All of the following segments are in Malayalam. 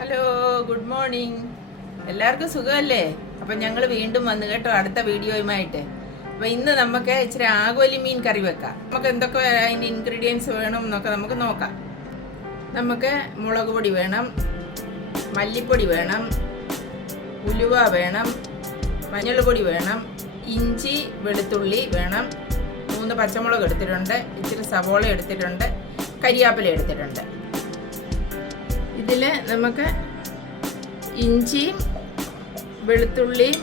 Hello, good morning. എല്ലാവർക്കും സുഖമല്ലേ? അപ്പം ഞങ്ങൾ വീണ്ടും വന്നു കേട്ടോ അടുത്ത വീഡിയോയുമായിട്ട്. അപ്പം ഇന്ന് നമുക്ക് ഇച്ചിരി ആഗോലി മീൻ കറി വെക്കാം. നമുക്ക് എന്തൊക്കെ അതിൻ്റെ ഇൻഗ്രീഡിയൻസ് വേണം എന്നൊക്കെ നമുക്ക് നോക്കാം. നമുക്ക് മുളക് പൊടി വേണം, മല്ലിപ്പൊടി വേണം, ഉലുവ വേണം, മഞ്ഞൾപ്പൊടി വേണം, ഇഞ്ചി വെളുത്തുള്ളി വേണം, 3 പച്ചമുളക് എടുത്തിട്ടുണ്ട്, ഇച്ചിരി സവോള എടുത്തിട്ടുണ്ട്, കരിയാപ്പില എടുത്തിട്ടുണ്ട്. ഇതിൽ നമുക്ക് ഇഞ്ചിയും വെളുത്തുള്ളിയും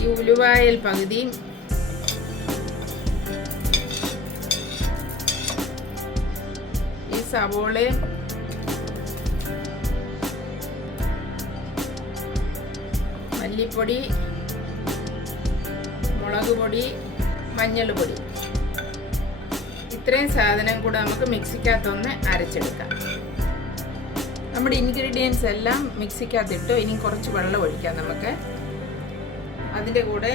ഈ ഉലുവായൽ പകുതിയും ഈ സവോളയും മല്ലിപ്പൊടി, മുളക് പൊടി, മഞ്ഞൾ പൊടി, ഇത്രയും സാധനം കൂടെ നമുക്ക് മിക്സിക്കകത്തൊന്ന് അരച്ചെടുക്കാം. നമ്മുടെ ഇൻഗ്രീഡിയൻസ് എല്ലാം മിക്സിക്കകത്തിട്ടു. ഇനി കുറച്ച് വെള്ളം ഒഴിക്കാം നമുക്ക്. അതിൻ്റെ കൂടെ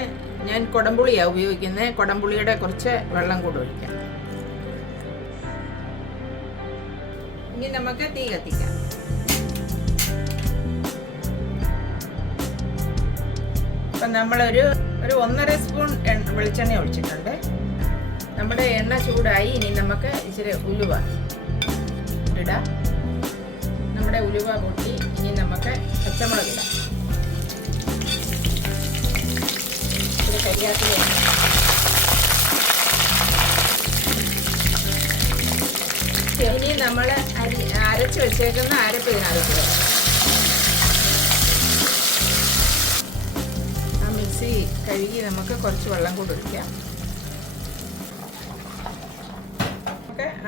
ഞാൻ കുടംപുളിയാണ് ഉപയോഗിക്കുന്നത്. കുടംപുളിയുടെ കുറച്ച് വെള്ളം കൂടെ ഒഴിക്കാം. ഇനി നമുക്ക് തീ കത്തിക്കാം. ഇപ്പം നമ്മളൊരു 1.5 സ്പൂൺ വെളിച്ചെണ്ണ ഒഴിച്ചിട്ടുണ്ട്. നമ്മുടെ എണ്ണ ചൂടായി. ഇനി നമുക്ക് ഇച്ചിരി ഉലുവ ഇടാം. നമ്മുടെ ഉലുവ പൊട്ടി. ഇനി നമുക്ക് പച്ചമുളക് ഇടാം. ഇച്ചിരി കരിയാപ്പില. ഇനി നമ്മൾ അരച്ച് വെച്ചേക്കുന്ന അരപ്പ് ഇതിനകത്ത് ആ മിക്സി കഴുകി നമുക്ക് കുറച്ച് വെള്ളം കൂടി ഒഴിക്കാം.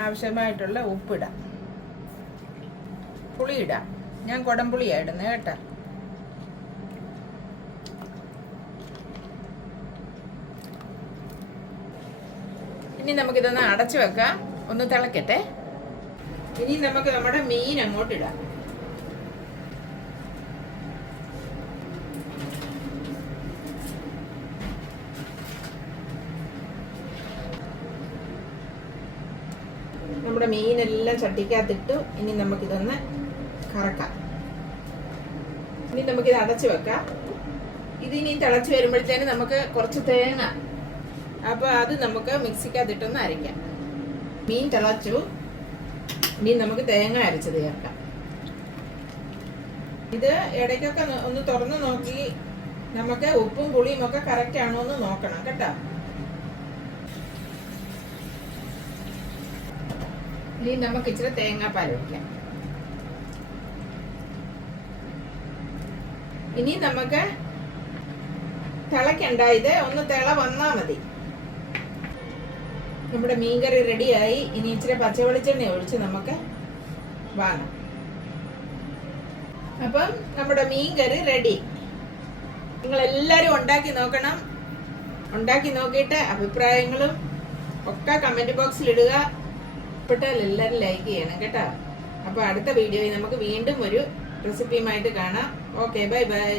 ആവശ്യമായിട്ടുള്ള ഉപ്പിടാം, പുളി ഇടാം. ഞാൻ കുടംപുളിയാണ് ഇടുന്നത് കേട്ടോ. ഇനി നമുക്കിതൊന്ന് അടച്ചു വെക്കാം, ഒന്ന് തിളക്കട്ടെ. ഇനി നമുക്ക് നമ്മുടെ മീൻ അങ്ങോട്ടിടാം. നമ്മുടെ മീനെല്ലാം ചട്ടിക്കകത്തിട്ടു. ഇനി നമുക്കിതൊന്ന് കറക്കാം. ഇനി നമുക്കിത് അടച്ചു വെക്കാം. ഇതിനി തിളച്ച് വരുമ്പോഴത്തേന് നമുക്ക് കുറച്ച് തേങ്ങ, അപ്പോൾ അത് നമുക്ക് മിക്സിക്കകത്തിട്ടൊന്ന് അരയ്ക്കാം. മീൻ തിളച്ചു. ഇനി നമുക്ക് തേങ്ങ അരച്ചത് ചേർക്കാം. ഇത് ഇടയ്ക്കൊക്കെ ഒന്ന് തുറന്ന് നോക്കി നമുക്ക് ഉപ്പും പുളിയും ഒക്കെ കറക്റ്റ് ആണോ എന്ന് നോക്കണം കേട്ടോ. ഇനി നമുക്ക് ഇച്ചിരി തേങ്ങാപ്പാൽ ഒഴിക്കാം. ഇനി നമുക്ക് തിളക്കണ്ട, ഇത് ഒന്ന് തിള വന്നാൽ മതി. നമ്മുടെ മീൻകറി റെഡിയായി. ഇനി ഇച്ചിരി പച്ചവെളിച്ചെണ്ണ ഒഴിച്ച് നമുക്ക് വാങ്ങാം. അപ്പം നമ്മുടെ മീൻകറി റെഡി. നിങ്ങളെല്ലാവരും ഉണ്ടാക്കി നോക്കണം. ഉണ്ടാക്കി നോക്കിയിട്ട് അഭിപ്രായങ്ങളും ഒക്കെ കമൻറ്റ് ബോക്സിൽ ഇടുക. ഇഷ്ടപ്പെട്ടാൽ എല്ലാവരും ലൈക്ക് ചെയ്യണം കേട്ടോ. അപ്പോൾ അടുത്ത വീഡിയോയിൽ നമുക്ക് വീണ്ടും ഒരു റെസിപ്പിയുമായിട്ട് കാണാം. Okay, bye bye.